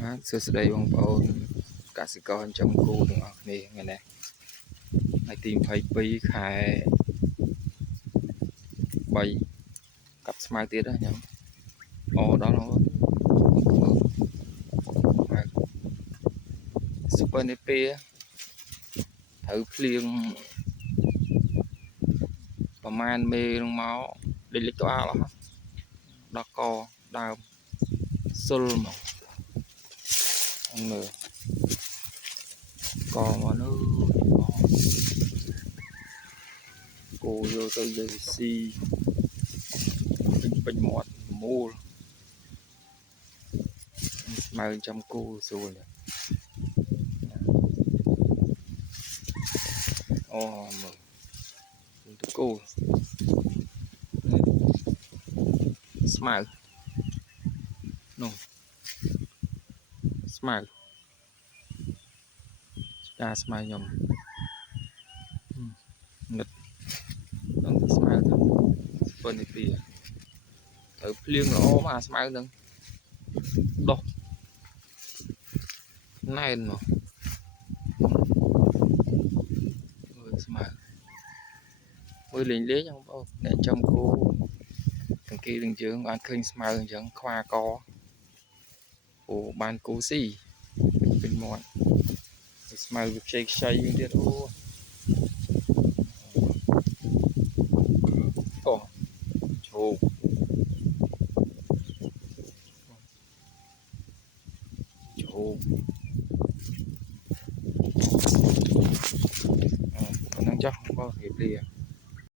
សួស្តីបងប្អូនកសិករចំគូទាំងអស់គ្នាថ្ងៃនេះថ្ងៃទី22ខែ3កាប់ស្មៅទៀតណាខ្ញុំដល់ហើយស៊ុបអឺនេះពេលត្រូវភ្លៀងប្រមាណមេនឹងមកដេញលិចក្បាលអស់ដល់កដើមសុលមកមើលកមកនោះគោយកទៅយកស៊ីពេញមាត់មូលស្មៅចំគូស្រួលមើលទៅគូស្មៅនោះស្មៅស្ដាស្មៅខ្ញុំងឹតនឹងស្មៅទៅស្ពិននេះពីត្រូវភ្លៀងល្អមកអាស្មៅនឹងដុះណែនមកមើលស្មៅមើលលេងបងប្អូនអ្នកចំគោទាំងគេទាំងយើងបានឃើញស្មៅអញ្ចឹងខ្វាកអូបានគូស៊ីពេញមាត់ស្មៅវាខ្ចីខ្ចីទៀត